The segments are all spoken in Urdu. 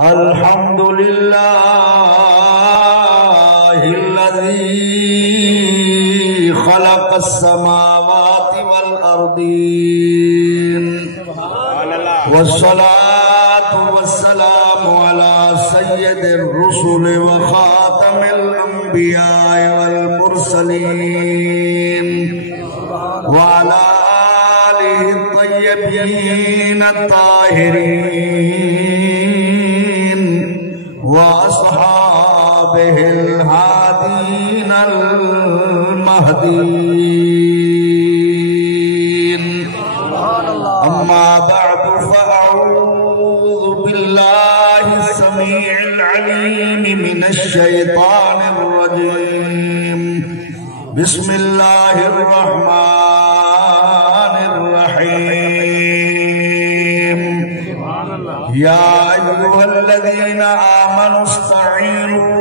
الحمد لله الذي خلق السماوات والأرضين والصلاة والسلام على سيد الرسل وخاتم الأنبياء والمرسلين وعلى آله الطيبين الطاهرين وأصحابه الهادين المهديين. أما بعد فأعوذ بالله السميع العليم من الشيطان الرجيم. بسم الله الرحمن الرحيم. يا أيها الذين آمنوا استعينوا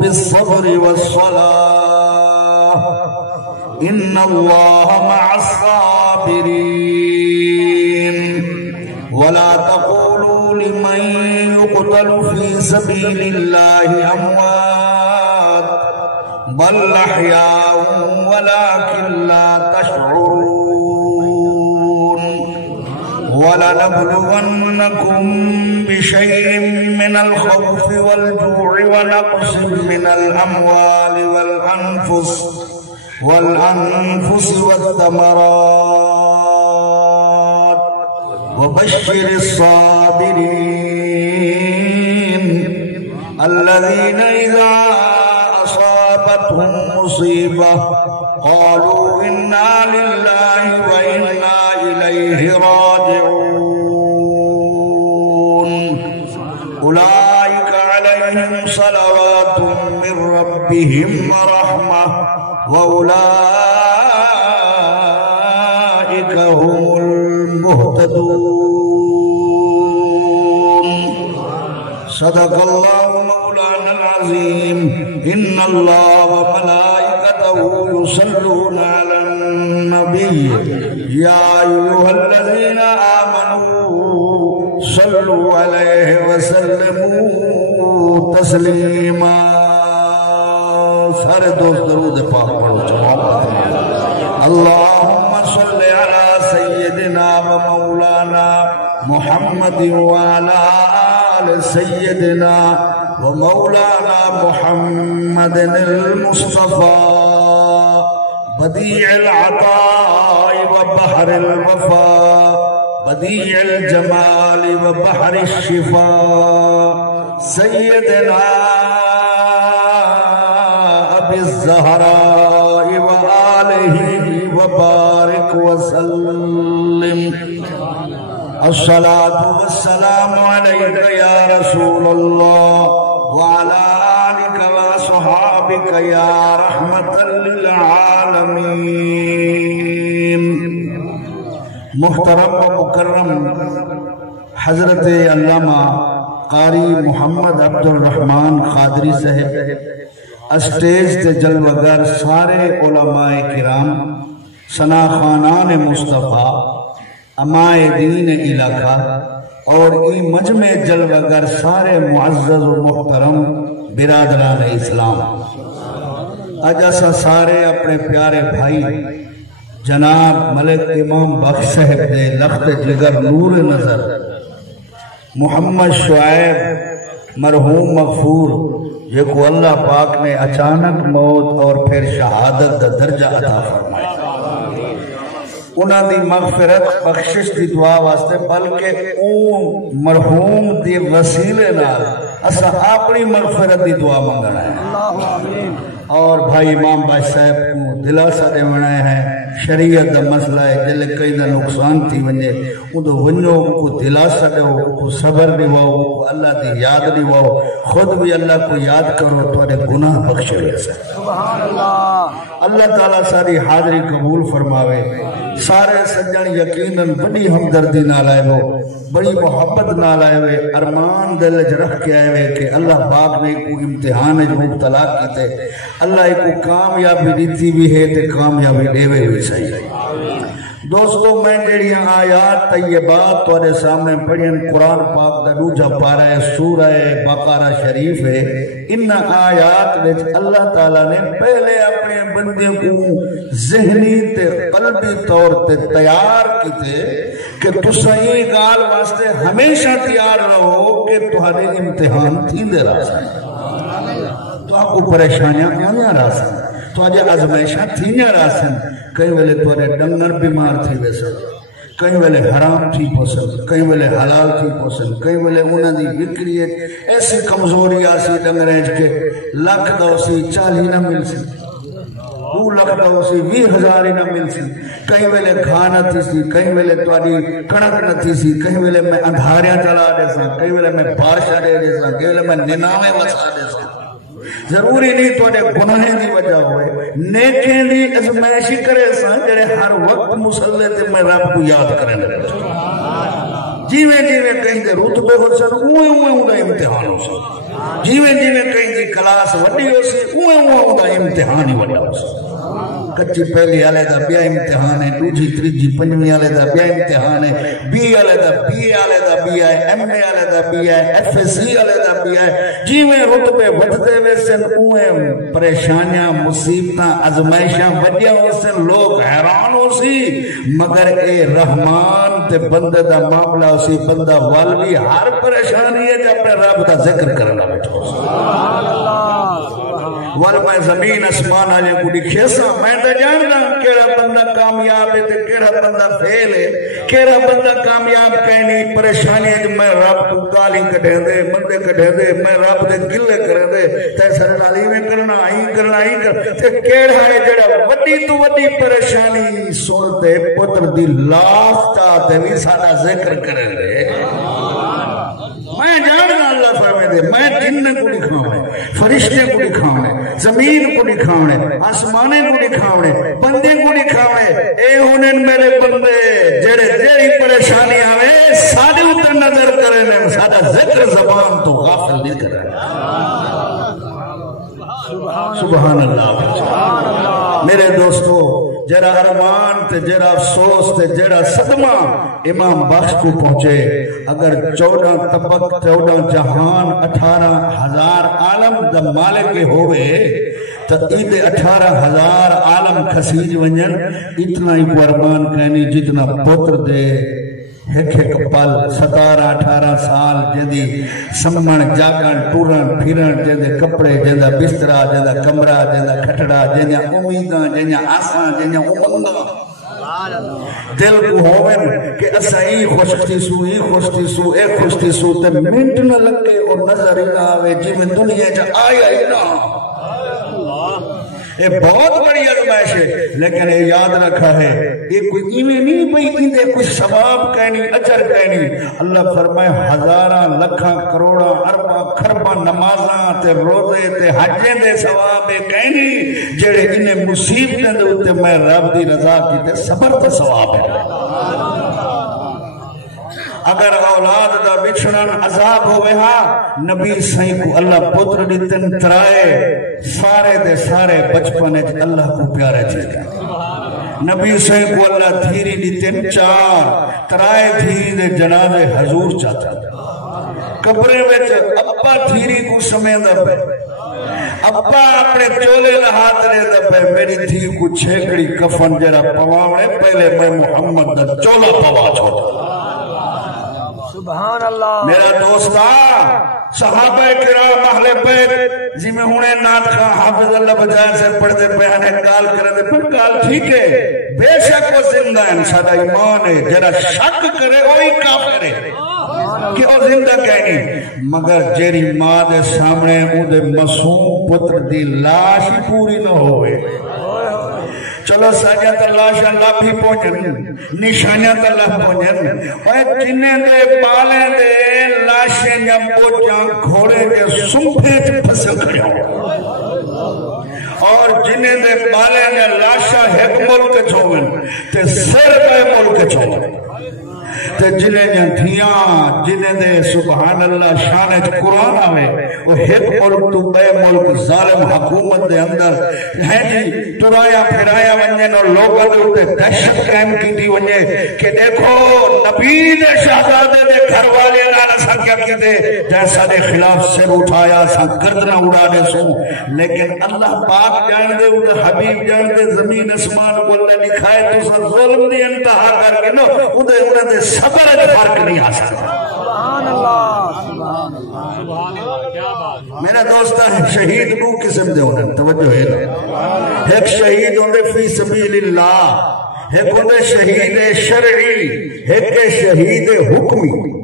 بالصبر والصلاة إن الله مع الصابرين. ولا تقولوا لمن يقتل في سبيل الله أموات بل أحياء ولكن لا تشعرون. ولنبلونكم بشيء من الخوف والجوع ونقص من الأموال والأنفس والثمرات وبشر الصابرين الذين إذا أصابتهم مصيبة قالوا إنا لله وإنا إليه راجعون. أولئك عليهم صلوات من ربهم ورحمة وأولئك هم المهتدون. صدق الله مولانا العظيم. إن الله وملائكته يصلون على النبي يا أيها الذين آمنوا صلوا عليه وسلموا تسليما. سارے دوست درود پاک پڑھو اللهم صل على سيدنا ومولانا محمد وعلى آل سيدنا ومولانا محمد المصطفى بديع العطاء وبحر الوفاء بديع الجمال وبحر الشفاء سيدنا أبي الزهراء وآله وبارك وسلم. الصلاة والسلام عليك يا رسول الله وعلى آلك وصحابك يا رحمة للعالمين. محترم و مکرم حضرت علامہ قاری محمد عبد الرحمن قادری صاحب اسٹیج تے جلوگر سارے علماء کرام ثنا خانان مصطفیٰ امائے دین علاقہ اور ای مجمع جلوگر سارے معزز و محترم برادران اسلام. اج اسا سارے اپنے پیارے بھائی جناب ملک امام بخش صاحب دے لخت جگر نور نظر محمد شعیب مرحوم مغفور جے کو اللہ پاک نے اچانک موت اور پھر شہادت دا درجہ عطا فرمائے انہاں دی مغفرت بخشش دی دعا واسطے بلکہ اون مرحوم دی وسیلے نال اسا اپنی مغفرت دی دعا منگنا ہے. اور بھائی امام باش صاحب کو دلاسہ دے بنائے ہیں شریعت دا مسئلہ ہے دل کئی دا نقصان تھی ونجے ان دو ونجو کو دلاسہ دے کو صبر دیواؤ کو اللہ دی یاد دیواؤ خود بھی اللہ کو یاد کرو تو انہیں گناہ بخش لے سکتے. اللہ تعالیٰ ساری حاضری قبول فرماوے. سارے سجن یقیناً بڑی ہمدردی نہ لائے ہو بڑی محبت نہ لائے ہوئے ارمان دل رکھ کے آئے ہوئے کہ اللہ پاک نے کو امتحان مبتلا کیتے اللہ کو کامیابی دیتی بھی ہے تے کامیابی دے ہوئے صحیح. دوستو میں جڑیاں آیات طیبات تواڈے سامنے پڑھیں قرآن پاک دا دوجا پارہ ہے سورہ بقرہ شریف ہے. ان آیات وچ اللہ تعالیٰ نے پہلے اپنے بندیوں کو ذہنی تے قلبی طور تے تیار کیتے کہ تساں یہ گال واسطے ہمیشہ تیار رہو کہ تہاڈے امتحان تھیندے رہسن، تو آپ کو پریشانیاں آندیاں رہسن، تو آج آزمائشاں تھیندیاں رہسن. کئی ویلے تھوڑے ڈنگر بیمار تھی ویسے، کئی ویلے حرام تھی پسند، کئی ویلے حلال تھی پسند، کئی ویلے انہاں دی وکری ایسی کمزوری آسی ڈنگریں کے لکھ دا اسی 40 نہ مل سی، 2 لکھ دا اسی 20,000 ہی نہ مل سی. کئی ویلے کھانا تھی سی، کئی ویلے تواڈی کڑک نہ تھی سی، کئی ویلے میں اندھاریاں چلا دے ساں، کئی ویلے میں بارشاں دے دے ساں، کئی ویلے میں نناویں وسا دے ساں. ضروری نہیں تو گناہیں دی وجہ ہوئے، نیکیں دی ازمائشی کرے ساں جڑے ہر وقت مسلح تے میں رب کو یاد کریں لگے. جیویں جیویں کہیں دے رتبے ہو سن اوے اوے اوندا امتحان ہو سن، جیویں جیویں کہیں دی کلاس وڈی ہو سی اوے اوے اوندا امتحان ہی وڈا ہو سن. کچی پہلی والے دا بیا امتحان ہے، دوجی تیجی پنجویں والے دا بیا امتحان ہے، بی والے دا بی والے دا بیا ہے، ایم اے والے دا بیا ہے، ایف ایس سی والے دا بیا ہے. جیویں رتبے وٹھدے ویسن اویں پریشانیاں مصیبتاں آزمائشاں وڈیاں ہو سن، لوگ حیران ہو سی. مگر اے رحمان تے بندے دا معاملہ ہو سی، بندہ والوی ہر پریشانی ہے جب اپنے رب دا ذکر کرنا بیٹھو. سبحان اللہ. ول میں زمین اسمان والے کو دکھے سا، میں تو جاننا کیڑا بندہ کامیاب ہے تے کیڑا بندہ فیل ہے، کیڑا بندہ کامیاب کہنی پریشانی ہے میں رب کو گالی کڈے دے مندے کڈے دے میں رب دے گلے کرے دے تے سر نالی میں کرنا ہی کر تے کیڑا ہے جڑا وڈی تو وڈی پریشانی سن تے پتر دی لاش تا تے وی ساڈا ذکر کرے دے. میں جاننا اللہ فرمائے دے میں جن کو دکھاؤں فرشتے کو دکھاؤں زمین کو دکھاؤں آسمانے کو دکھاؤں بندے کو دکھاؤں. اے ہونے میرے بندے جڑے جیڑی پریشانی آوے ساڈے اوپر نظر کرے نے ساڈا ذکر زبان تو غافل نہیں کرے. سبحان اللہ. میرے دوستو جڑا ارمان تے جڑا افسوس تے جڑا صدمہ امام بخش کو پہنچے، اگر 14 طبق 14 جہان 18,000 عالم دا مالک ہوئے تو عید 18,000 عالم خسیج ونجن اتنا ہی ارمان کہنی جتنا پتر دے ایک پل 17-18 سال جدی سمن جاگن ٹورن پھرن جدے کپڑے جدا بسترا جدا کمرہ جدا کھٹڑا جدا امیداں جدا آساں جدا امنگاں دل کو ہوئن کہ اسا ای خوشتی سو اے خوشتی سو تے منٹ نہ لگے اور نظر ہی نہ آوے جی میں دنیا جا آیا ہی نہ. یہ بہت بڑی آزمائش ہے لیکن یہ یاد رکھا ہے یہ کوئی ایویں نہیں بھئی اندے کوئی ثواب کہنی اجر کہنی. اللہ فرمائے ہزاراں لکھاں کروڑاں ارباں خرباں نمازاں تے روزے تے حجیں دے ثواب کہنی جڑے انہیں مصیبتیں دے اوتے میں رب دی رضا کیتے صبر تے ثواب ہے. اگر اولاد دا بچھڑن عذاب ہوئے ہاں نبی سائیں کو اللہ پتر دیتن ترائے سارے دے سارے بچپن اللہ کو پیارے چاہتے. نبی سائیں کو اللہ دھیری دیتن 4 ترائے دھیری دے جنازے حضور چاہتا. قبرے وچ ابا دھیری کو سمیندہ پہ ابا اپنے چولے لہات لے دبے میری دھی کو چھیکڑی کفن جرا پواونے پہلے میں محمد دا چولا پوا چھوڑا. سبحان اللہ. میرا دوستا صحابہ کرام اہل بیت جی میں ہونے نات خان حافظ اللہ بجائے سے پڑھتے بیانے کال کرتے پر کال ٹھیک ہے بے شک وہ زندہ ہے سادہ ایمان ہے جرا شک کرے وہی کافر ہے کہ وہ زندہ کہنی مگر جیری ماں دے سامنے اون دے معصوم پتر دی لاش پوری نہ ہوئے. چلو ساجہ تاللہ شاءاللہ بھی پہنچن نشانیاں تاللہ پہنچن اور جنہیں دے پالے دے لاشیں یا پوچاں گھوڑے کے سنپھے پھسل کھڑے ہوں اور جنہیں دے پالے دے لاشا ایک ملک چھوڑن تے سر پہ ملک چھوڑن تے جنہیں جنتیاں جنہیں دے سبحان اللہ شانت قرآن آوے وہ ایک ملک تو بے ملک ظالم حکومت دے اندر ہے جی ترایا پھرایا ونجن اور لوگوں دے اٹھے دہشت قائم کی دی ونجے کہ دیکھو نبی دے شہزادے دے گھر والے نانا سا کیا کیتے جیسا دے خلاف سر اٹھایا سا گردنہ اڑا دے سو لیکن اللہ پاک جان دے ادھے حبیب جان دے زمین اسمان کو اللہ لکھائے تو سا ظلم دی انتہا کر کے نو ادھے دے صبر فرق نہیں آ سکتا سبحان اللہ سبحان اللہ سبحان اللہ کیا بات میرا دوستہ شہید دو قسم دے ہونے توجہ ہے ایک شہید ہونے فی سبیل اللہ ایک ہونے شہید شرعی ایک شہید حکمی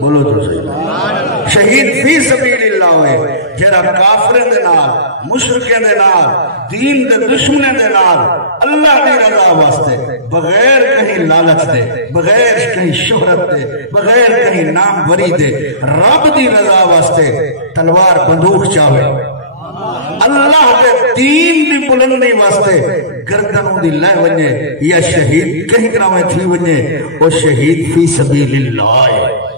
بولو تو صحیح شہید فی سبیل اللہ ہوئے جیرا کافرین دے نال مشرکین دے نال دین دے دشمنین دے نال اللہ دی رضا واسطے بغیر کہیں لالچ دے بغیر کہیں شہرت دے بغیر کہیں نام وری دے رب دی رضا واسطے تلوار بندوق چاہے اللہ دے دین دی بلندی واسطے گردنوں دی لائے ونجے یا شہید کہیں کرامے تھی ونجے وہ شہید فی سبیل اللہ ہے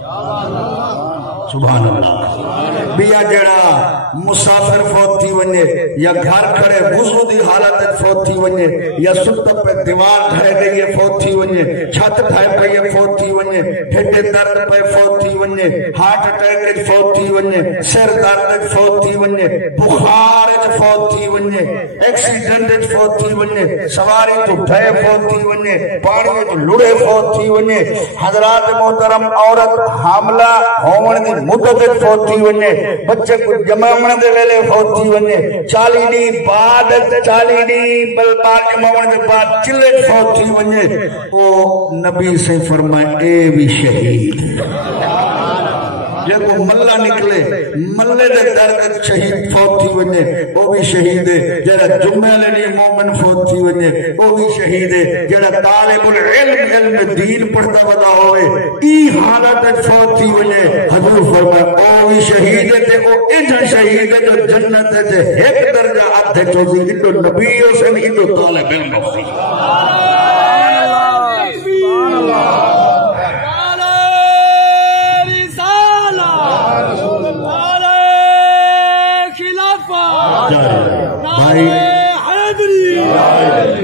سبحان اللہ بیا جڑا مسافر فوت تھی ونجے یا گھر کھڑے وضو دی حالت فوت تھی ونجے یا ستا پہ دیوار ڈھائے گئی فوت تھی ونجے چھت ڈھائے پہ فوت تھی ونجے ڈھٹے درد پہ فوت تھی ونجے ہارٹ اٹیک فوت تھی ونجے سر درد فوت تھی ونجے بخار فوت تھی ونجے ایکسیڈنٹ فوت تھی ونجے سواری تو ڈھائے فوت تھی ونجے پانی تو لڑے فوت تھی ونجے حضرات محترم عورت حاملہ ہومن دی مدت فوت تھی ونجے بچے کو جمعن دے ویلے فوت تھی ونجے 40 دی بعد 40 دی بل بعد جمعن دے بعد چلے فوت تھی ونجے او نبی سے فرمائے اے بھی شہید جب وہ ملہ نکلے ملے دے درد شہید فوت تھی ونجے وہ بھی شہید ہے جڑا جمعہ لیے مومن فوت تھی ونجے وہ بھی شہید ہے جڑا طالب العلم علم دین پڑھتا ودا ہوئے ای حالت فوت تھی ونجے حضور فرمایا وہ بھی شہید ہے وہ ایجا شہید ہے جو جنت ہے ایک درجہ آدھے چوزی انتو نبیوں سے انتو طالب علم بھائی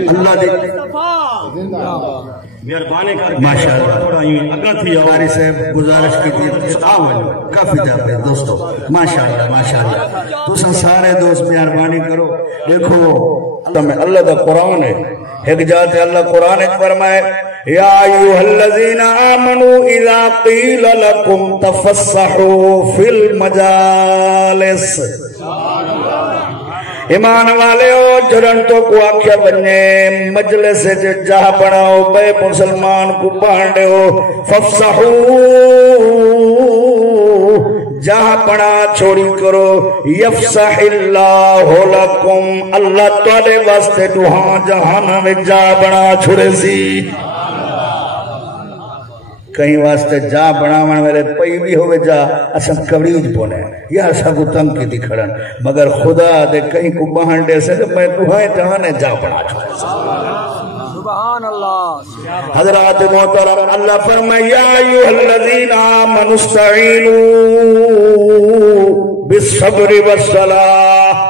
اللہ دے ماشاءاللہ ہماری صاحب گزارش کی تھی کافی جاتے ہیں دوستو ماشاءاللہ تو سارے دوست مہربانی کرو دیکھو اللہ دا قرآن ہے ایک جاتے اللہ قرآن فرمائے یا ایوہ الذین آمنوا اذا قیل لکم تفسحوا فی المجالس ایمان والے ہو جرن تو کو آکھیا بننے مجلس جہاں بناؤ بے مسلمان کو بانڈے ہو ففسحو جہاں بنا چھوڑی کرو یفسح اللہ لکم اللہ توڑے واسطے دوہاں جہاں میں جا بنا چھوڑے سی کہیں واسطے جا بناون میرے پئی بھی ہوئے جا اساں کبریج پونے یا اساں کو تنگ کی دکھڑن مگر خدا دے کہیں کو بہن دے سے میں دوہائیں جہانے جا بنا چھوڑے سبحان اللہ حضرات محترم اللہ فرمائے یا ایوہ الذین آمنوا استعینوا بالصبر والصلاۃ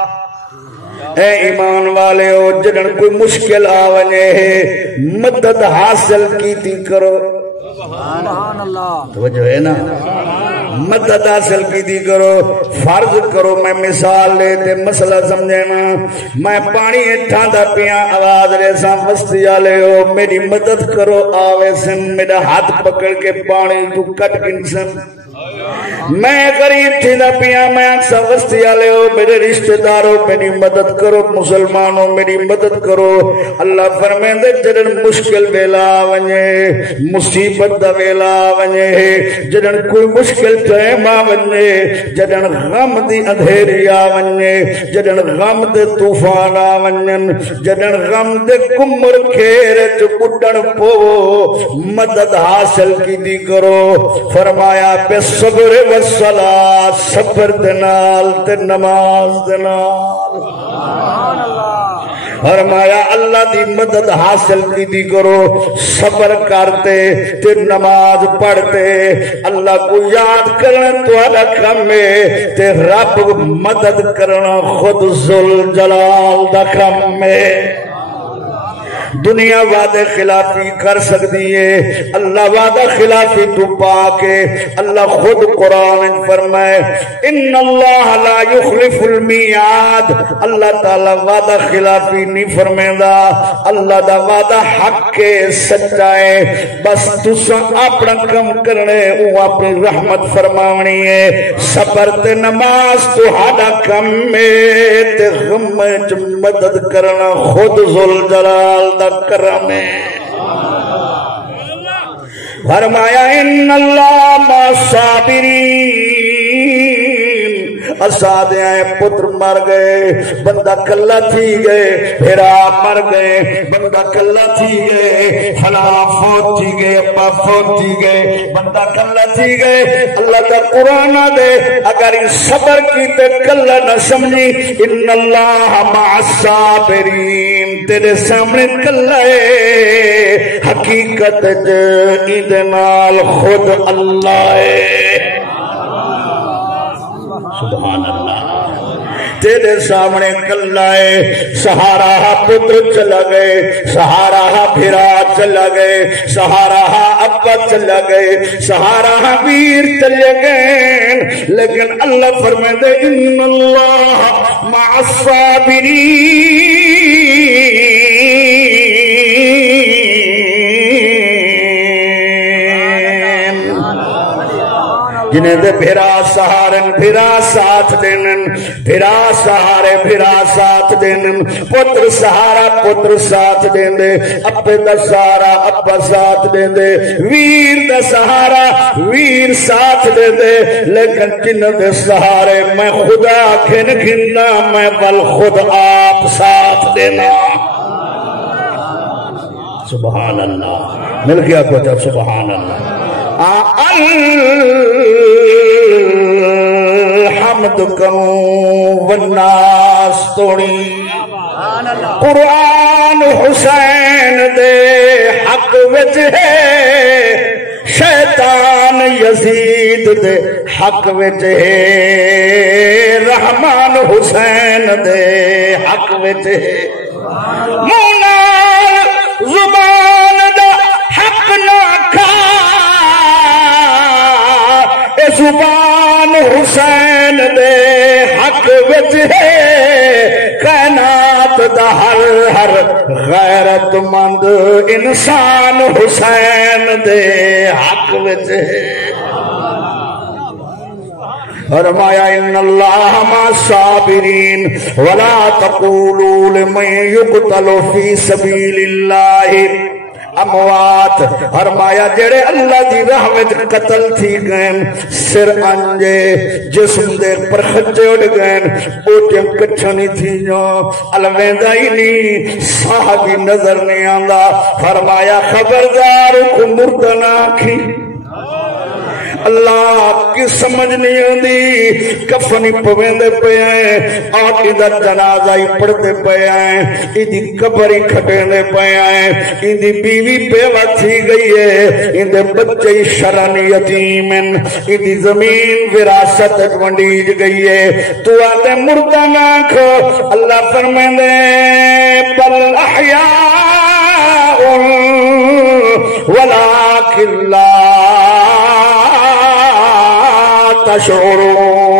اے ایمان والے ہو جنن کوئی مشکل آونے مدد حاصل کیتی کرو سبحان اللہ توجہ ہے نا مدد حاصل کی دی کرو فرض کرو میں مثال لے تے مسئلہ سمجھے نا میں پانی اٹھا دا پیاں آواز رے ساں وستی آلے ہو میری مدد کرو آوے سن میرا ہاتھ پکڑ کے پانی تو کٹ گنسن میں قریب تھی نہ پیا میں اکثر وستی آلے ہو میرے رشتہ داروں میری مدد کرو مسلمانوں میری مدد کرو اللہ فرمائے دے جنن مشکل ویلا ونجے مصیبت دا ویلا ونجے جنن کوئی مشکل ٹائم ونجے جنن غم دی اندھیری ونجے جنن غم دے طوفان ونجن جنن غم دے کمر کھیرے چ بڈن پو مدد حاصل کی دی کرو فرمایا پہ صبر والصلاة صبر دنال تے نماز دنال فرمایا اللہ دی مدد حاصل کی دی کرو صبر کرتے تے نماز پڑھتے اللہ کو یاد کرنا تہاڈا کم ہے تے رب مدد کرنا خود ذل جلال دا کم ہے دنیا وعدے خلافی کر سکتی ہے اللہ وعدہ خلافی تو پا کے اللہ خود قرآن فرمائے ان اللہ لا یخلف المیعاد اللہ تعالی وعدہ خلافی نہیں فرمیندہ اللہ دا وعدہ حق کے سچا ہے بس تساں اپنا کم کرنے وہ اپنی رحمت فرماونی ہے صبر تے نماز تو ہاڈا کم ہے تے غم وچ مدد کرنا خود ذل جلال کرم فرمایا ان اللہ ما صابرین اسادے آئے پتر مر گئے بندہ کلا تھی گئے بھیرا مر گئے بندہ کلا تھی گئے فلا فوت تھی گئے ابا فوت تھی گئے بندہ کلا تھی گئے اللہ کا قرآن دے اگر صبر کی تے کلا نہ سمجھی ان اللہ مع الصابرین تیرے سامنے کلا ہے حقیقت نال خود اللہ ہے سبحان اللہ تیرے سامنے کلا ہے سہارا پتر چلا گئے سہارا بھیرا چلا گئے سہارا ابا چلا گئے سہارا ویر چلے گئے لیکن اللہ فرمائے ان اللہ مع الصابرین جنہیں دے بھیرا سہارن بھیرا ساتھ دینن بھیرا سہارے بھیرا ساتھ دینن پتر سہارا پتر ساتھ دین دے ابے دا سہارا ابا ساتھ دین دے ویر دا سہارا ویر ساتھ دین دے لیکن جنہیں دے سہارے میں خدا کھن کھننا میں بل خود آپ ساتھ دینا سبحان اللہ مل گیا کو جب سبحان اللہ الحمد کروں والناس توڑی قرآن حسین دے حق وچ ہے شیطان یزید دے حق وچ ہے رحمان حسین دے حق وچ ہے مونال زبان دا حق نہ کھا زبان حسین دے حق وچ ہے کائنات دا ہر غیرت مند انسان حسین دے حق وچ ہے فرمایا ان اللہ مع الصابرین ولا تقولوا لمن يقتل في سبيل الله اموات فرمایا جڑے اللہ دی راہ وچ قتل تھی گئے سر انجے جسم دے پرخچے اڑ گئے بوٹیاں کٹھا نہیں تھیاں الویندا ہی نہیں ساہ بھی نظر نہیں آندا فرمایا خبردار کو مردہ نہ آکھی اللہ کی سمجھ نہیں آندی کفنی پویندے پے آئے آٹھ ادھر جنازہ ہی پڑھتے پے آئے ادھی قبری کھٹیندے پے آئے ادھی بیوی بیوہ تھی گئی ہے ادھے بچے شرن یتیمن ادھی زمین وراثت ونڈیج گئی ہے تو آتے مردہ نہ کھو اللہ فرمیندے بل احیاء ولیکن لا تشعرون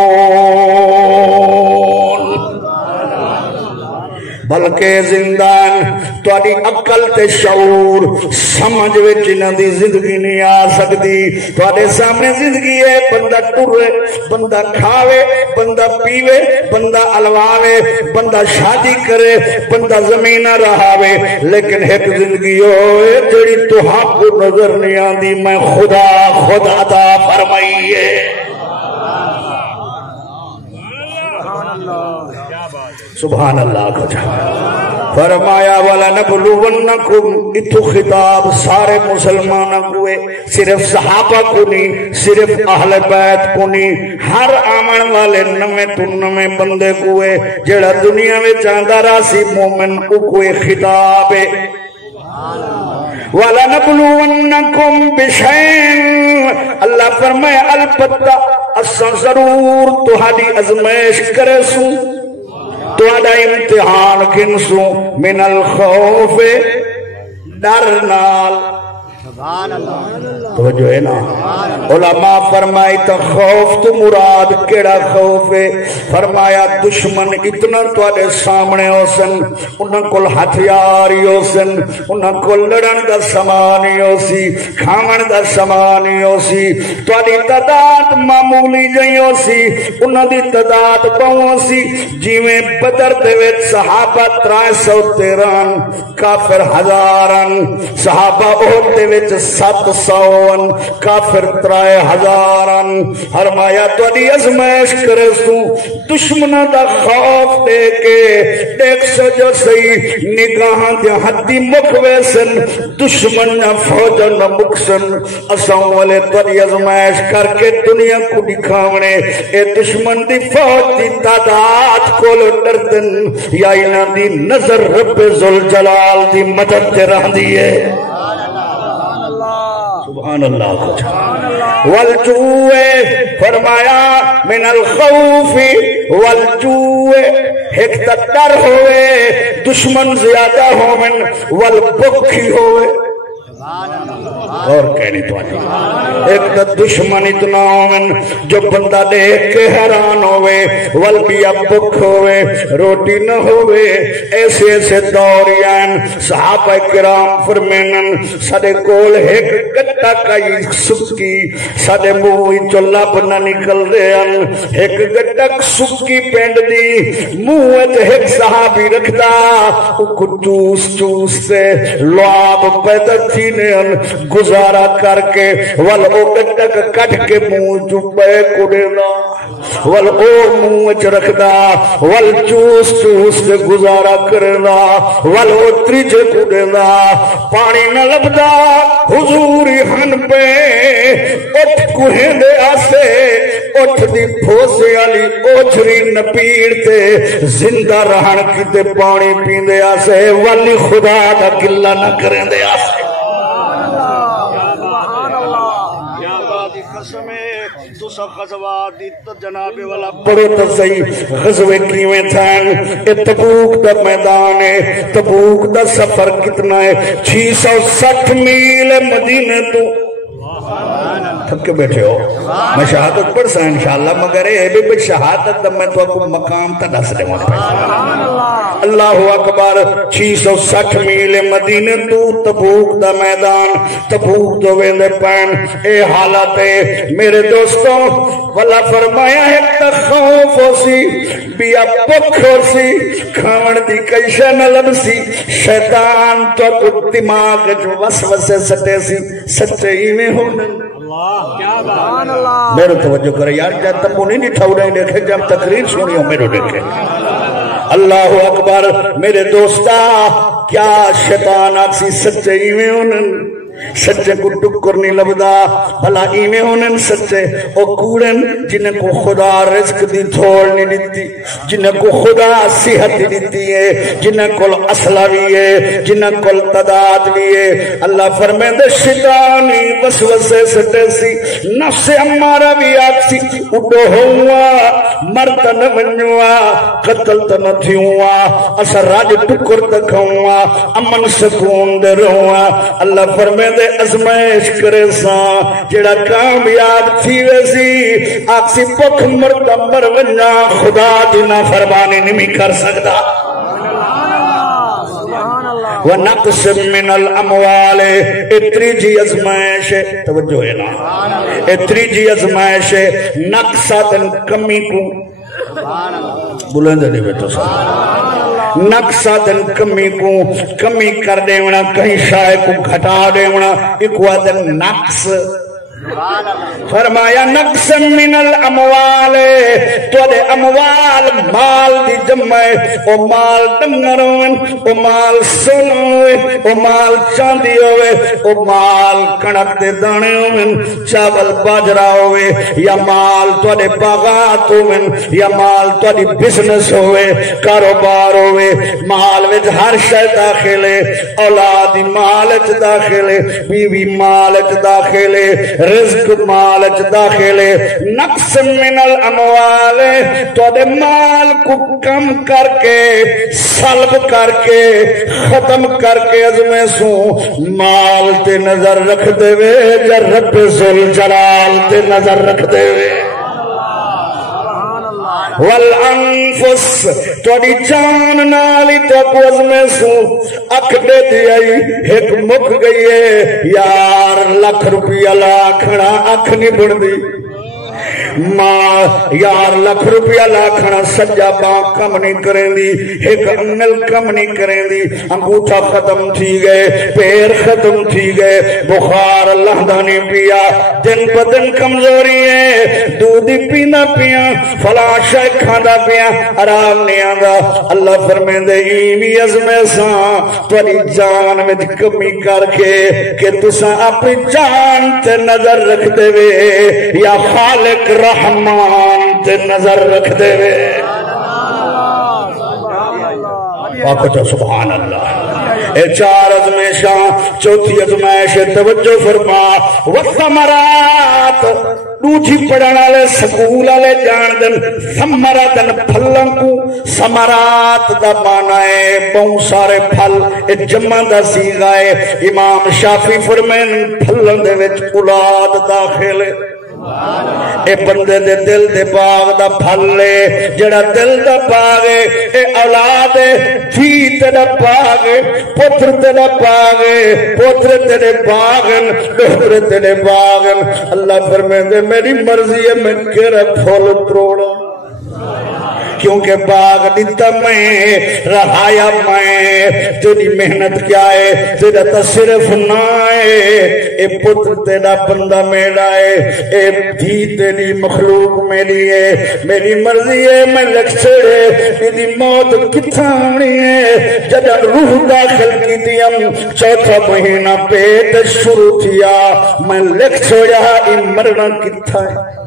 بلکہ زندان تواڈی عقل تے شعور سمجھ وچ انہاں دی زندگی نہیں آ سکتی تواڈے سامنے زندگی ہے بندہ ٹرے بندہ کھاوے بندہ پیوے بندہ الواوے بندہ شادی کرے بندہ زمین رہاوے لیکن ایک زندگی ہوئے جڑی تہاں کو نظر نہیں آندی میں خدا خود عطا فرمائی ہے سبحان اللہ کو جا فرمایا والا نبلونکم اتو خطاب سارے مسلمانوں کو صرف صحابہ کو نہیں صرف اہل بیت کو نہیں ہر آمن والے نمے تو نمے بندے کو جڑا دنیا میں چاندہ راسی مومن کو خطاب ہے والا نبلونکم بشین اللہ فرمائے البتہ اساں ضرور تہاڈی ازمائش کرے سوں تہاڈا امتحان کنسوں من الخوف ڈر نال توجہ ہے نا علماء فرمائی تو خوف تو مراد کیڑا خوف ہے فرمایا دشمن اتنا تواڈے سامنے ہو سن انہاں کول ہتھیار ہی ہو سن انہاں کول لڑن دا سامان ہی ہو سی کھاون دا سامان ہی ہو سی تواڈی تعداد معمولی جئی ہو سی انہاں دی تعداد بہو سی جویں بدر دے وچ صحابہ 313 کافر ہزاراں صحابہ احد دے 700 کافر 3000 فرمایا تہاڈی ازمائش کرے سوں دشمناں دا خوف دے کے دیکھ سجو صحیح نگاہاں دے حدی مکوے سن دشمن نہ فوج نہ مکسن اساں والے تہاڈی ازمائش کر کے دنیا کو دکھاونے اے دشمن دی فوج دی تعداد کول ڈردن یا انہاں دی نظر رب ذوالجلال دی مدد تے رہندی ہے سبحان اللہ والجوع فرمایا من الخوف والجوع ایک ڈر ہوئے دشمن زیادہ ہومن والبکھی ہوئے اور کہنی تو ایک تو دشمن اتنا ہومن جو بندہ دیکھ کے حیران ہوئے والبیا بک ہوئے روٹی نہ ہوئے ایسے ایسے دوریان صحابہ کرام فرمینن سڑے کول ایک گٹا کئی سکی سڑے موہی چلا بنا نکل رہے ہیں ایک گٹا سکی پینڈ دی موہت ایک صحابی رکھتا کو چوس چوس سے لعاب پیدا تھی گزارا کر کے ول او گٹک کٹ کے منہ چپے کڑینا ول او منہ چ رکھدا ول چوس چوس کے گزارا کرنا ول او تریج کڑینا پانی نہ لبدا حضور ہن پہ اٹھ کوہے دے آسے اٹھ دی پھوسے والی اوچھری نپیڑ تے زندہ رہن کیتے پانی پیندے آسے ولی خدا دا گلا نہ کریں دے آسے پڑھو تو صحیح غزوے کیویں تھان تبوک دا میدان ہے تبوک دا سفر کتنا ہے 660 میل مدینے تو تھک کے بیٹھے ہو میں شہادت پڑھ سا انشاءاللہ مگر اے بھی شہادت دا میں تو آپ کو مقام تا ڈس دے مجھے اللہ اکبر 660 میل مدینے تو تبوک دا میدان تبوک دو ویلے پین اے حالت ہے میرے دوستوں والا فرمایا ہے تخوف ہو سی بیا پک ہو سی کھاون دی کئیشہ نلب سی شیطان تو کو دماغ جو وسوسے سٹے سی سچے ہی میں ہو میرے توجہ کرے یار جب تک انہیں نہیں ٹھاؤ رہے دیکھے جب تقریر سنی ہو میرے دیکھے اللہ اکبر میرے دوستا کیا شیطان آکسی سچے ہی میں انہیں سچے کو ٹکر نہیں لبدا بھلا ایمیں ہونے سچے او کوڑن جنہیں کو خدا رزق دی تھوڑ نہیں دیتی جنہیں کو خدا صحت دیتی ہے جنہیں کو اسلحہ بھی ہے جنہیں کو تعداد بھی ہے اللہ فرمائے دے شیطانی وسوسے سٹے سی نفس ہمارا بھی آکسی اڈو ہوا مرد نہ بنوا قتل تا نہ تھیوا اثر راج ٹکر تک ہوا امن سکون دے رہوا اللہ فرمائے دے ازمائش کرے سا جڑا کامیاب تھی ویسی آکسی پک مرد مر ونجا خدا دینا فرمانی نہیں کر سکتا وَنَقْسٍ مِّنَ الْأَمْوَالِ اتری جی ازمائش توجہ ہے نا اتری جی ازمائش نقصاتن کمی کو بلند نہیں بیٹھو سا نقصاتن کمی کو کمی کر دیونا کہیں شائع کو گھٹا دیونا ایک وعدن نقص فرمایا نقص من الاموال تو دے اموال مال دی جمع او مال ڈنگر ہوئے او مال سن ہوئے او مال چاندی ہوئے او مال کنک دے دانے ہوئے چاول باجرا ہوئے یا مال تو دے باغات ہوئے یا مال تو دے بزنس ہوئے کاروبار ہوئے مال وچ ہر شے داخل ہے اولاد مال وچ داخل ہے بیوی مال وچ داخل ہے رزق مال وچ داخل ہے نقص من الاموال تو دے مال کو کم کر کے سلب کر کے ختم کر کے عظمے سو مال تے نظر رکھ دے وے یا رب ذوالجلال تے نظر رکھ دے وے والانفس توڑی جان نالی تو کوز میں سو اکھ دے دیائی ایک مک گئی ہے یار لاکھ روپیہ لاکھنا اکھ نہیں بڑھ دی ماں یار لاکھ روپیہ لاکھنا سجا باں کم نہیں کریں دی ایک انگل کم نہیں کریں دی انگوٹھا ختم تھی گئے پیر ختم تھی گئے بخار اللہ دانی پیا دن بدن کمزوری ہے دودھی پینا پیا فلاں شے کھانا پیا آرام نہیں آندا اللہ فرمین دے ایمی عظمے ساں توڑی جان میں کمی کر کے کہ تساں اپنی جان تے نظر رکھ دے وے یا خالق رحمان تے نظر رکھ دے وے آقا سبحان اللہ اے چار ازمیشاں چوتھی ازمیش توجہ فرما والثمرات دوجھی پڑھانا لے سکول لے جان دن ثمراتن پھلوں کو ثمرات دا مانا ہے بہت سارے پھل اے جمع دا سیغہ ہے امام شافی فرمین پھلوں دے وچ اولاد داخل ہے اے بندے دے دل دے باغ دا پھل لے جڑا دل دا باغ ہے اے اولاد تھی تیرا باغ پتر تیرا باغ پتر تیرے باغن دہر تیرے باغن اللہ فرمائے دے میری مرضی ہے میں کیرا پھول تروڑا کیونکہ باغ دیتا میں رہایا میں تیری محنت کیا ہے تیرا تصرف نہ ہے اے پتر تیرا بندہ میرا ہے اے دھی تیری مخلوق میری ہے میری مرضی ہے میں لکھ چھوڑے تیری موت کتھا ہونی ہے جب روح داخل کی دیم چوتھا مہینہ پیٹ شروع کیا میں لکھ چھوڑا مرنا کتھا ہے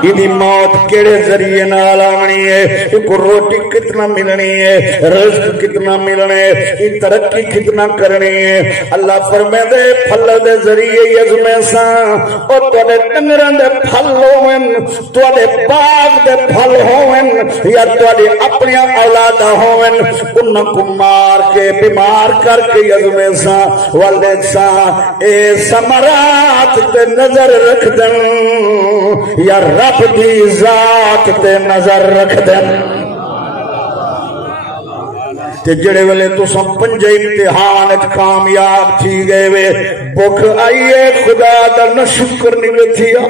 انہی موت کیڑے ذریعے نال آونی ہے ان کو روٹی کتنا ملنی ہے رزق کتنا ملنے ان ترقی کتنا کرنی ہے اللہ فرمائے دے پھل دے ذریعے یزمے ساں اور توڑے ڈنگران دے پھل ہوئن توڑے باغ دے پھل ہوئن یا توڑے اپنی اولادہ ہوئن انہوں کو مار کے بیمار کر کے یزمے ساں والد ساں اے ثمرات تے نظر رکھ دن یا رب دی ذات تے نظر رکھ دیں تے جڑے والے تو سب پنجے امتحان کامیاب تھی گئے وے بھوک آئیے خدا دا نہ شکر نہیں تھیا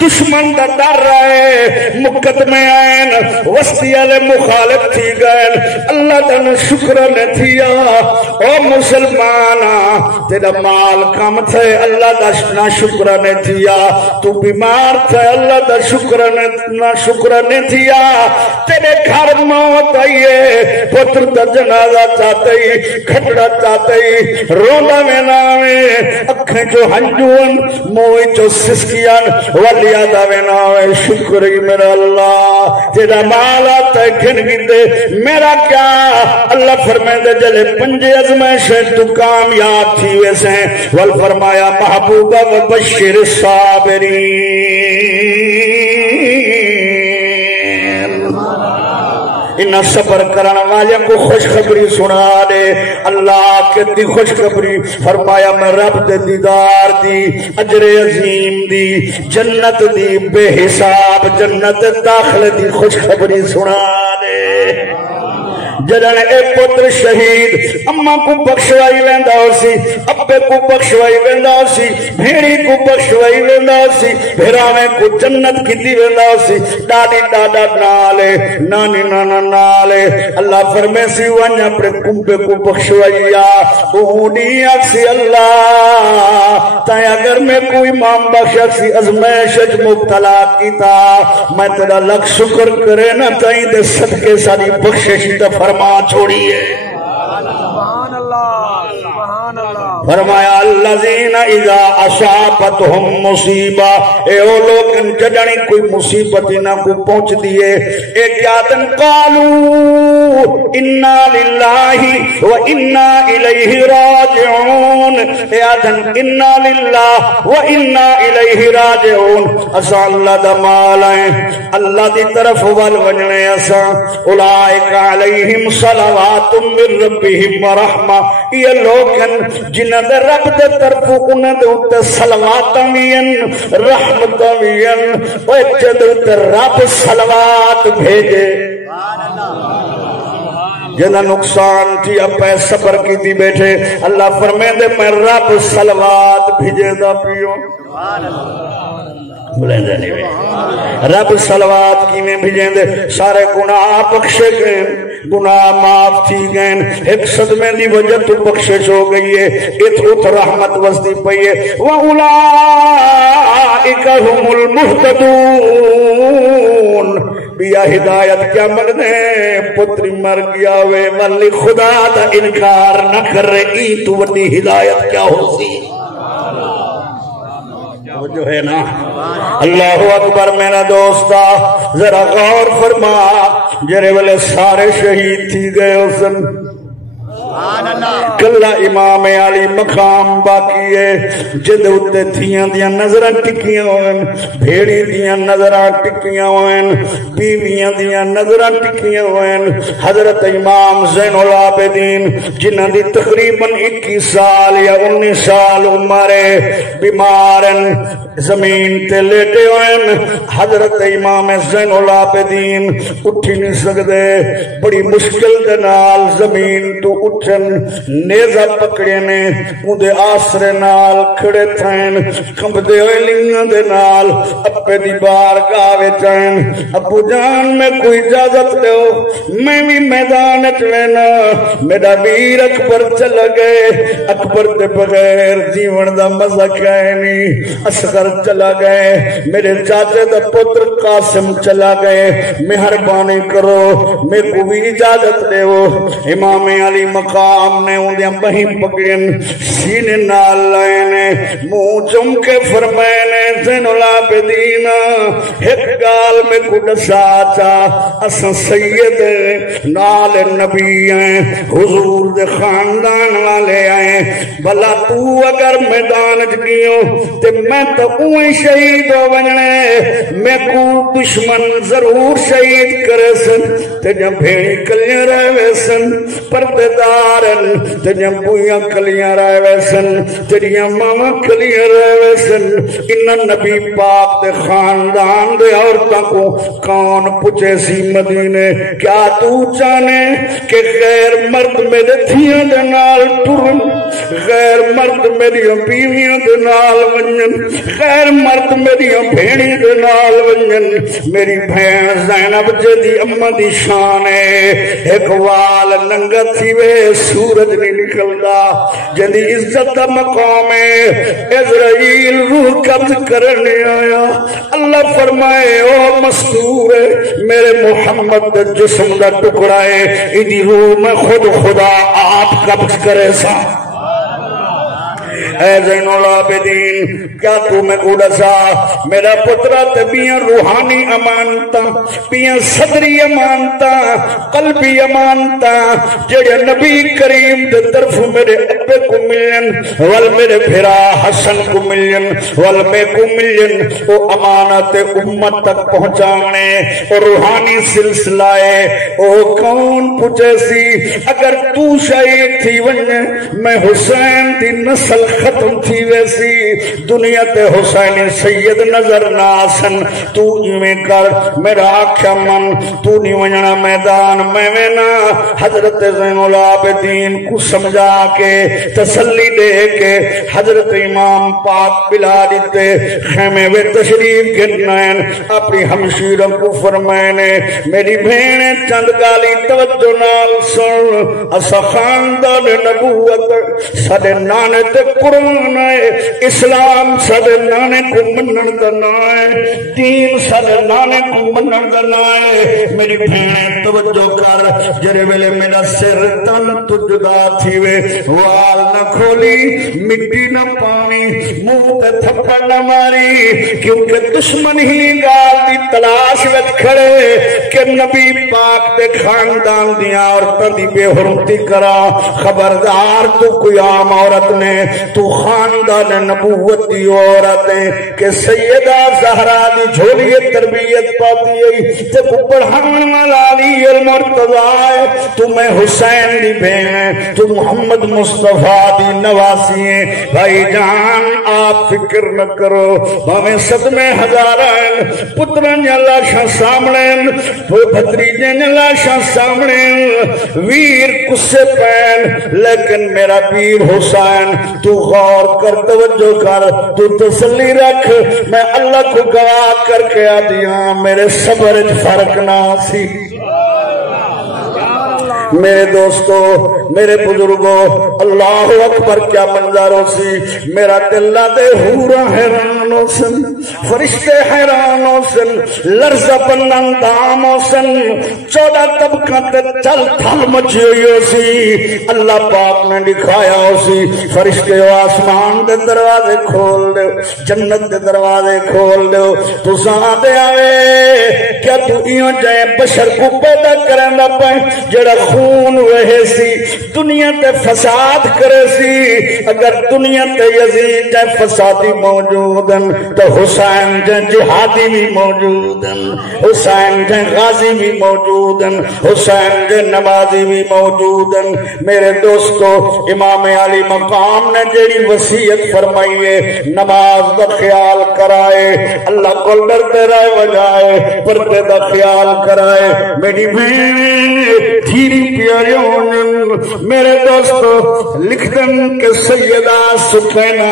دشمن دا ڈر رہے مقدمے آئین وسطی والے مخالف تھی گئے اللہ دا نہ شکر نہ تھیا او مسلمانا تیرا مال کم تھے اللہ دا نہ شکر نہ تھیا تو بیمار تھے اللہ دا نہ شکر نہ تھیا تیرے گھر موت آئیے پتر دا جنازہ چاہتے ہی کھٹڑا چاہتے ہی رونا میں ناوے اکھیں جو ہنجون موئی جو سسکیان ولی آدھاوے ناوے شکری میرا اللہ تیرا مالا تیکھن گندے میرا کیا اللہ فرمائے دے جلے پنجے ازمائشیں تو کامیاب تھی ویسے والفرمایا محبوبہ و بشر صابرین انہا صبر کرنا والے کو خوشخبری سنا دے اللہ کے دی خوشخبری فرمایا میں رب دے دیدار دی اجر عظیم دی جنت دی بے حساب جنت داخل دی خوشخبری سنا دے جدن اے پتر شہید اما کو بخشوائی لیندا سی ابے کو بخشوائی لیندا سی بھیڑی کو بخشوائی لیندا سی بھراویں کو جنت کیتی لیندا سی ڈاڈی ڈاڈا نالے نانی نانا نالے اللہ فرمے سی ون اپنے کمبے کو بخشوائیا اونی اکسی اللہ تائیں اگر میں کوئی امام بخش سی ازمائش مبتلا کیتا میں تیرا لکھ شکر کرے نہ تائیں دے صدقے ساری بخشش تے فرما چھوڑی ہے سبحان اللہ سبحان اللہ فرمایا الذین اذا اصابتهم مصیبہ اے او لوگ جڑنی کوئی مصیبت نہ کو پہنچ دیے اے کیا دن قالوا انا للہ و انا الیہ راجعون اے آدن انا للہ و انا الیہ راجعون اسا اللہ دا مال ہیں اللہ دی طرف وال ونجنے اسا اولئک علیہم صلوات من ربہم ورحمہ یہ لوگن جنہ دے رب دے طرف انہ دے اتے صلوات وین رحمت وین وہ جد اتے رب صلوات بھیجے جنہ نقصان تھی اب پہ صبر کی تھی بیٹھے اللہ فرمائے دے میں رب صلوات بھیجے دا پیو بلین دے نہیں رب صلوات کی میں بھیجیں دے سارے گناہ بخشے گئے گناہ معاف تھی گئے ایک صدمے دی وجہ تو بخشش ہو گئی ہے اتھوت رحمت وزدی پئی ہے وَأُولَئِكَ هُمُ الْمُهْتَدُونَ بیا ہدایت کیا مگنے پتری مر گیا وے ولی خدا دا انکار نہ کر رہی تو وڈی ہدایت کیا ہوتی وہ جو ہے نا اللہ اکبر میرا دوستا ذرا غور فرما جرے والے سارے شہید تھی گئے حسن کلا امام علی مقام باقی ہے جد اتے تھیاں دیاں نظرہ ٹکیاں ہوئن بھیڑی دیاں نظرہ ٹکیاں ہوئن بیویاں دیاں نظرہ ٹکیاں ہوئن حضرت امام زین العابدین جنہ دی تقریباً 21 سال یا 19 سال عمرے بیمارن زمین تے لیٹے ہوئن حضرت امام زین العابدین اٹھی نہیں سکدے بڑی مشکل دے نال زمین تو اٹھن نیزہ پکڑے نے اندے آسرے نال کھڑے تھین کمبدے ہوئے لنگاں دے نال اپے دی بار گاوے چین ابو جان میں کوئی اجازت دے ہو میں بھی میدان چلینا میرا ویر اکبر چلا گئے اکبر دے بغیر جیون دا مزہ کہے نہیں اصغر چلا گئے میرے چاچے دا پتر قاسم چلا گئے مہربانی کرو میرے کو بھی اجازت دے ہو امام علی مقام نے اندیاں بہی پکڑین سینے نال لائنے منہ چم کے فرمائنے زین العابدین ایک گال میں کو دسا چا اساں سید نال نبی ہیں حضور دے خاندان والے آئے بھلا تو اگر میدان چکیوں تے میں تو اویں شہید ہو بننے میں کو دشمن ضرور شہید کرے سن تے جب بھیڑی کلیاں رہے سن پردے دارن تے جب بویاں کلیاں رہے سن تیریاں ماما کلیاں رہے سن انہاں نبی پاک دے خاندان دے عورتاں کو کون پوچھے سی مدینے کیا تو چاہنے کہ غیر مرد میرے تھیاں دے نال ٹرن غیر مرد میری بیویاں دے نال ونجن غیر مرد میری بھیڑی دے نال ونجن میری بھین زینب جدی اماں دی شان ہے ایک وال ننگا تھی وے سورج نہیں نکلدا جدی عزت دا مقام ہے عزرائیل روح قبض کرنے آیا اللہ فرمائے او مستور میرے محمد دا جسم دا ٹکڑا ہے ادی روح میں خود خدا آپ قبض کرے سا اے زین العابدین کیا تو میں کو دسا میرا پترا تے بیاں روحانی امانتا بیاں صدری امانتا قلبی امانتا جڑے نبی کریم دے طرف میرے ابے کو ملن وال میرے بھرا حسن کو ملن وال میں کو ملن او امانت امت تک پہنچانے اور روحانی سلسلہ ہے او کون پوچھے سی اگر تو شہید تھی ونجے میں حسین دی نسل ختم تھی ویسی دنیا تے حسین سید نظر نہ آسن تو ایویں کر میرا آکھیا من تو نہیں ونجنا میدان میں وینا حضرت زین العابدین کو سمجھا کے تسلی دے کے حضرت امام پاک بلا دیتے خیمے میں تشریف گرنائن اپنی ہمشیروں کو فرمائنے میری بہنیں چند گالی توجہ نال سن اسا خاندان نبوت سادے نانے تے قرآن ہے اسلام سادے نانے کو منن دا ہے دین سادے نانے کو منن دا ہے میری بہنیں توجہ کر جرے ویلے میرا سر تن تو جدا تھی وے وال نہ کھولی مٹی نہ پانی منہ تے تھپڑ نہ ماری کیونکہ دشمن ہی گال دی تلاش وچ کھڑے کہ نبی پاک دے خاندان دیاں عورتاں دی بے حرمتی کرا خبردار تو کوئی عام عورت نے تو خاندان نبوت دی عورت ہے کہ سیدہ زہرا دی جھولی تربیت پاتی ہے تے کو پڑھان والا علی المرتضی تو میں حسین دی بہن ہے تو محمد مصطفیٰ دی نواسی ہے بھائی جان آپ فکر نہ کرو ہمیں صدمے ہزاران پتران جلا شاہ سامنے بھتریجے جلا شاہ سامنے ویر کسے پین لیکن میرا پیر حسین تو غور کر توجہ کر تو تسلی رکھ میں اللہ کو گواہ کر کے آدیاں میرے صبر فرق نہ سی میرے دوستو میرے بزرگوں اللہ اکبر کیا منظر ہو سی میرا دل دے حورا حیران ہو سن فرشتے حیران ہو سن لرزہ پنن دام ہو سن 14 طبقہ تے چل تھل مچی ہوئی ہو سی اللہ پاک نے دکھایا ہو سی فرشتے ہو آسمان دے دروازے کھول دے جنت دے دروازے کھول دے تو ساں دے آئے کیا تو ایوں جائے بشر کو پیدا کریں دا پائیں جڑا خون وہے سی دنیا تے فساد کرے سی اگر دنیا تے یزید جائے فسادی موجودن تو حسین جائے جہادی بھی موجودن حسین جائے غازی بھی موجودن حسین جائے نمازی بھی موجودن میرے دوستو امام علی مقام نے جیڑی وصیت فرمائی ہے نماز دا خیال کرائے اللہ کو ڈرتے رہے بجائے پردے دا خیال کرائے میری بہن دھیری پیاریوں میرے دوستو لکھ دن کہ سیدہ سکینہ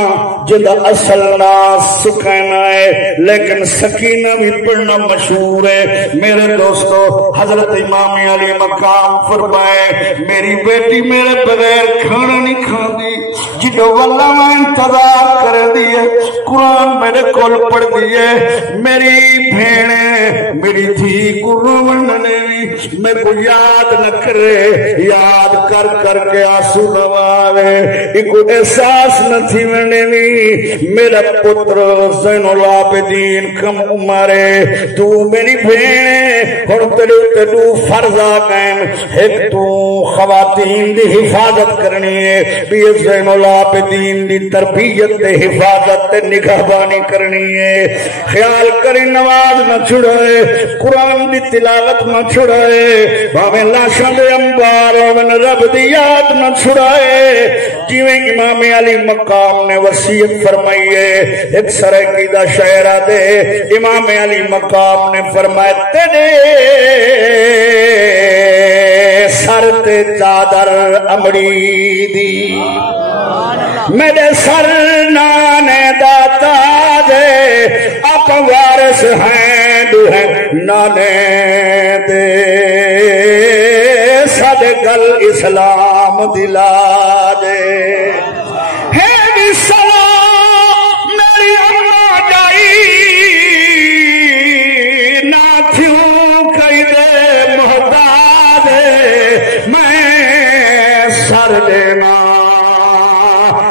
جدا اصل نا سکینہ ہے لیکن سکینہ بھی پڑھنا مشہور ہے میرے دوستو حضرت امام علی مقام فرمائے میری بیٹی میرے بغیر کھانا نہیں کھا دی جدو واللہ میں انتظار کر دیئے قرآن میرے کول پڑھ دیئے میری بھیڑیں میری تھی کو رومن نہیں میں کو یاد نہ کرے یاد کر کر کے آنسو روائے ایک احساس نہ تھی میں میرا پتر زین العابدین کم عمرے تو میری بہن اور تیرے تو فرض آقائم ایک تو خواتین دی حفاظت کرنی ہے بھی زین العابدین دی تربیت دی حفاظت دی نگہبانی کرنی ہے خیال کریں نماز نہ چھڑائے قرآن دی تلاوت نہ چھڑائے باویں لاشاں دے انبار من رب دی یاد نہ چھڑائے جیویں امام علی مقام نے وصیت فرمائی ہے ایک سرکی دا شعرہ دے امام علی مقام نے فرمائے تیرے سر تے چادر امڑی دی میرے سر نانے دا تاج آپ وارث ہیں دوہے نانے دے سادے گل اسلام دلا دے ہے بھی سلام میری اماں جائی نہ تھیوں کئی دے محتاج میں سر دینا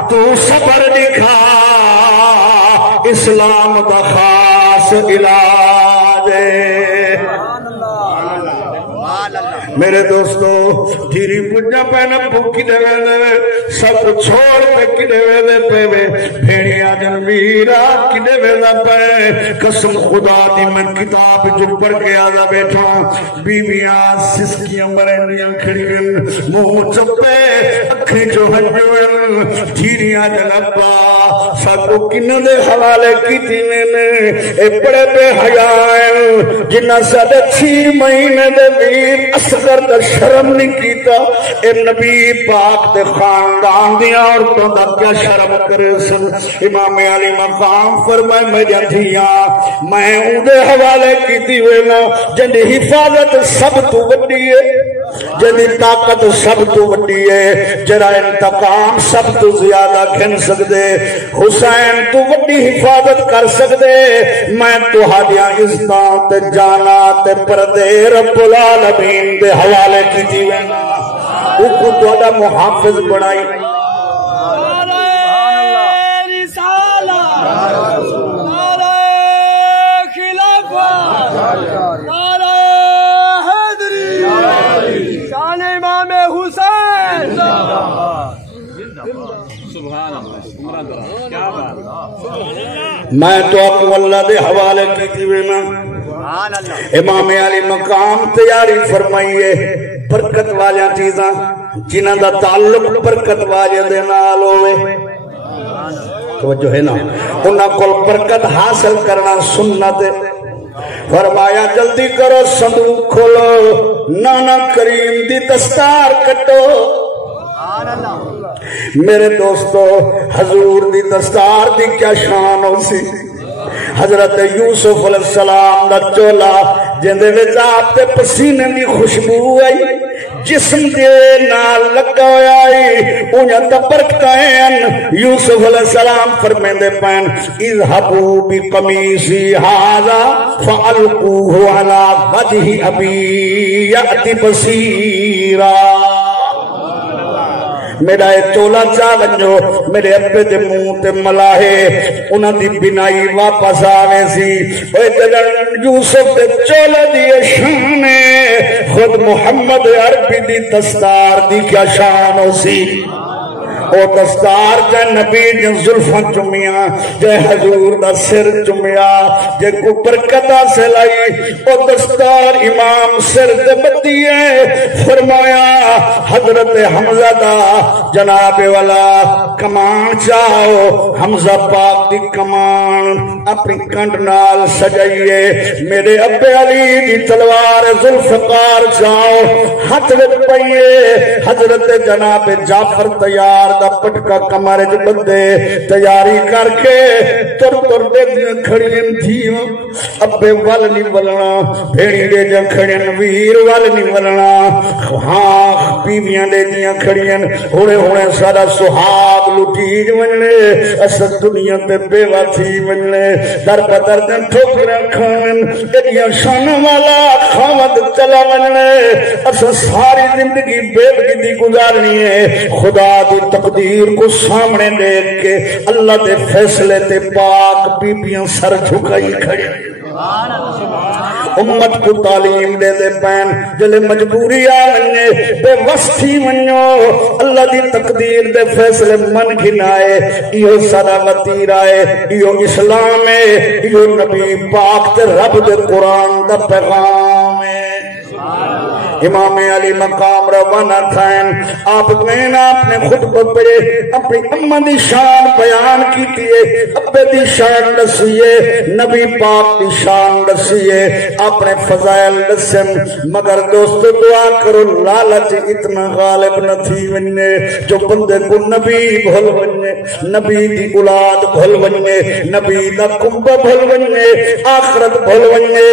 تو صبر دکھا اسلام دا خاص علاج میرے دوستو دھیری پجا پہنا پوکی دے وے سب چھوڑ پہ کی دے وے پہ وے بھیڑیا جن میرا کی دے وے پہ قسم خدا دی من کتاب جو پڑھ کے آدھا بیٹھا بیویاں سسکیاں مرینیاں کھڑیاں منہ چپے اکھیں جو ہنجویں دھیریاں جن ابا سب کو کنہ دے حوالے کی تینے نے اے بڑے بے حیائیں جنہ سادہ 6 مہینے دے ویر اصغر دا شرم نہیں کیتا اے نبی پاک دے خاندان دیا عورتوں دا کیا شرم کرے سن امام علی مقام فرمائے میں جانتیاں میں اندے حوالے کی دیوینا جنہی حفاظت سب تو وڈی ہے جنہی طاقت سب تو وڈی ہے جرا انتقام سب تو زیادہ گھن سکدے حسین تو وڈی حفاظت کر سکدے میں تو ہادیاں عزتاں تے جانا تے پردے رب العالمین دے حوالے کی دیوینا اوکو توڑا محافظ بڑھائی میں تو آپ اللہ دے حوالے کی دیوینا امام علی مقام تیاری فرمائیے برکت والیاں چیزاں جنہاں دا تعلق برکت والیاں دے نال ہوئے توجہ ہے نا انہاں کول برکت حاصل کرنا سنت فرمایا جلدی کرو صندوق کھولو نانا کریم دی دستار کٹو میرے دوستو حضور دی دستار دی کیا شان ہو سی حضرت یوسف علیہ السلام دا چولا جندے وچ آپ تے پسینے دی خوشبو آئی جسم دے نال لگا ہویا آئی انہاں تے برکتیں یوسف علیہ السلام فرمیندے پین اذهبوا بقمیصی ھذا فالقوه علی وجه ابی یأتی بصیرا میرا چولا چاہ ونجو میرے ابے دے منہ تے ملاہے انہاں دی بنائی واپس آوے سی اوے جلن یوسف دے چولا دی شان خود محمد عربی دی دستار دی کیا شان ہو سی او دستار جے نبی جے زلفاں چمیاں جے حضور دا سر چمیا جے کو برکت حاصل آئی او دستار امام سر دے بدیے فرمایا حضرت حمزہ دا جناب والا کمان چاہو حمزہ پاک دی کمان اپنی کنڈ نال سجائیے میرے ابے علی دی تلوار ذوالفقار چاہو ہاتھ وچ پئیے حضرت جناب جعفر تیار دا پٹکا کمارے جو بندے تیاری کر کے تر دے دیا کھڑین تھیوں ابے وال نہیں ولنا بھیڑی دے دیا کھڑین ویر وال نہیں ولنا ہاں بیویاں دے دیا کھڑین ہونے سارا سہاگ لٹیج مننے اصل دنیا تے بیوہ تھی مننے در بدر دن ٹھوکرہ کھانن دنیا شان والا خامد چلا مننے اصل ساری زندگی بیوگی دی گزارنی ہے خدا دی تقدیر کو سامنے دیکھ کے اللہ دے فیصلے تے پاک بیبیاں سر جھکائی کھڑی امت کو تعلیم دے دے پین جلے مجبوری آنے بے وستی منو اللہ دی تقدیر دے فیصلے من گھنائے ایو سارا وطیر آئے ایو اسلام ہے ایو نبی پاک تے رب دے قرآن دا پیغام ہے امام علی مقام روانہ تھائن آپ میں نے اپنے خطبہ پڑے اپنی امہ دی شان بیان کی تیئے ابے دی شان دسیے نبی پاک دی شان دسیے اپنے فضائل دسن مگر دوستو دعا کرو لالچ اتنا غالب نہ تھی وننے جو بندے کو نبی بھول وننے نبی دی اولاد بھول وننے نبی دا کنبہ بھول وننے آخرت بھول وننے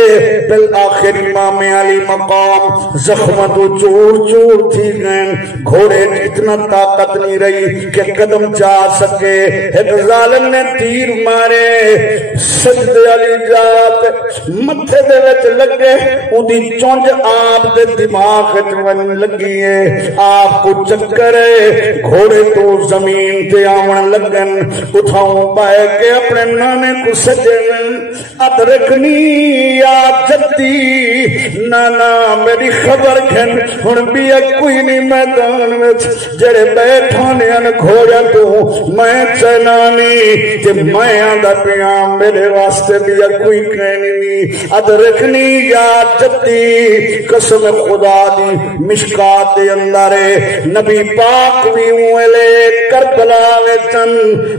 بالآخر امام علی مقام زخمہ تو چور چور تھی گئن گھوڑے اتنا طاقت نہیں رہی کہ قدم جا سکے ایک ظالم نے تیر مارے سجدے علی جات متھے دے وچ لگے اودی چونج آپ دے دماغ وچ ون لگی ہے آپ کو چکر ہے گھوڑے تو زمین تے آون لگن اٹھاؤں پائے کہ اپنے نانے کو سجن ادرکنی یا جدی نانا میری خبر خبر کھن ہن بھی کوئی نہیں میدان وچ جڑے بیٹھانے ان گھوڑا تو میں چنانی تے میں آندا پیا میرے واسطے بھی کوئی کہنی نہیں اد رکھنی یا جدی قسم خدا دی مشکات دے اندر نبی پاک بھی اولے کربلا وچن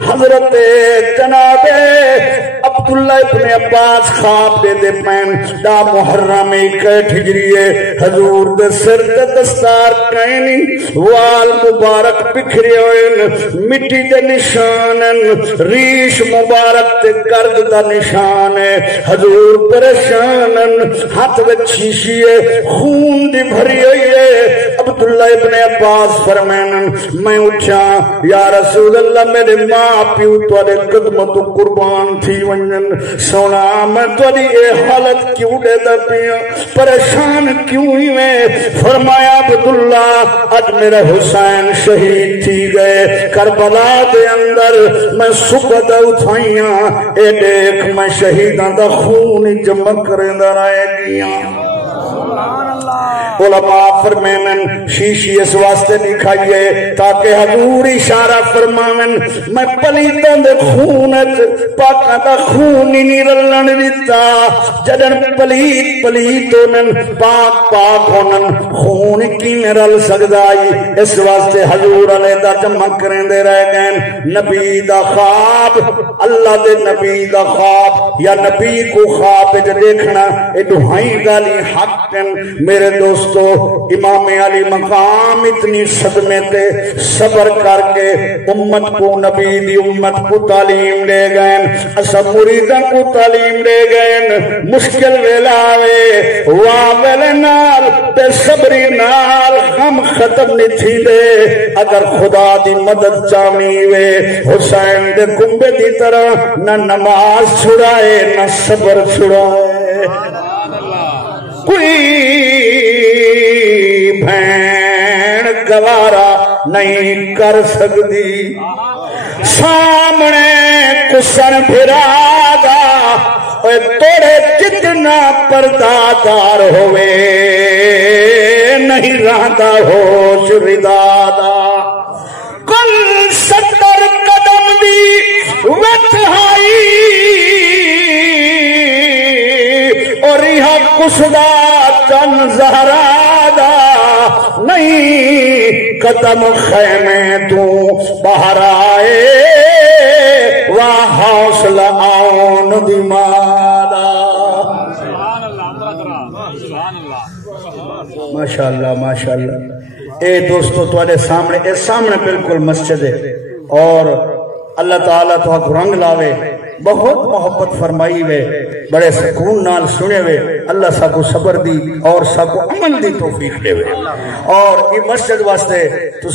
حضرت جناب عبداللہ ابن عباس خواب دے دے پین دا محرم 61 ہجری حضور دے سر دے دستار کہنی وال مبارک بکھرے ہوئے مٹی دے نشانن ریش مبارک تے گرد دا نشان ہے حضور پریشانن ہاتھ وچ شیشی خون دی بھری ہوئی ہے عبداللہ ابن عباس فرمائن میں اٹھا یا رسول اللہ میرے ماں پیو توڑے قدم تو قربان تھی ونجن سونا میں توڑی اے حالت کیوں دے دا پیا پریشان کیوں ہی میں فرمایا عبداللہ اج میرے حسین شہید تھی گئے کربلا دے اندر میں صبح دا اٹھائیاں اے دیکھ میں شہیداں دا خون جمع کریں دا رائے گیا علماء فرمائن شیشی اس واسطے دکھائیے تاکہ حضور اشارہ فرمائن میں پلیتوں دے خونت پاکاں دا خون نہیں رلن دیتا جدن پلیتوں پاک ہونن خون کی میں رل سکدائی اس واسطے حضور علیہ دا جمع کریں دے رہ گئن نبی دا خواب اللہ دے نبی دا خواب یا نبی کو خواب جو دیکھنا اے دہائیں گالی حق میرے دوستو امام علی مقام اتنی صدمے تے صبر کر کے امت کو نبی دی امت کو تعلیم دے گئے اسا مریدن کو تعلیم دے گئے مشکل ویلاوے واویل نال بے صبری نال غم ختم نہیں تھی دے اگر خدا دی مدد چاہنی وے حسین دے کنبے دی طرح نہ نماز چھڑائے نہ صبر چھڑائے کوئی بھین گوارا نہیں کر سکتی سامنے کسن پھرادا توڑے جتنا پردادار ہوئے نہیں رہتا ہوش ردادا کل 70 قدم دی وتھائی اور یہاں کسدا چن زہرادا نہیں قدم خیمے تو باہر آئے واہ حوصلہ آن دی مادا ماشاءاللہ ماشاءاللہ اے دوستو تواڈے سامنے بالکل مسجد ہے اور اللہ تعالیٰ تو آپ رنگ لاوے بہت محبت فرمائی وے بڑے سکون نال سنے وے اللہ سا کو صبر دی اور سا کو عمل دی توفیق دے وے اور یہ مسجد واسطے تو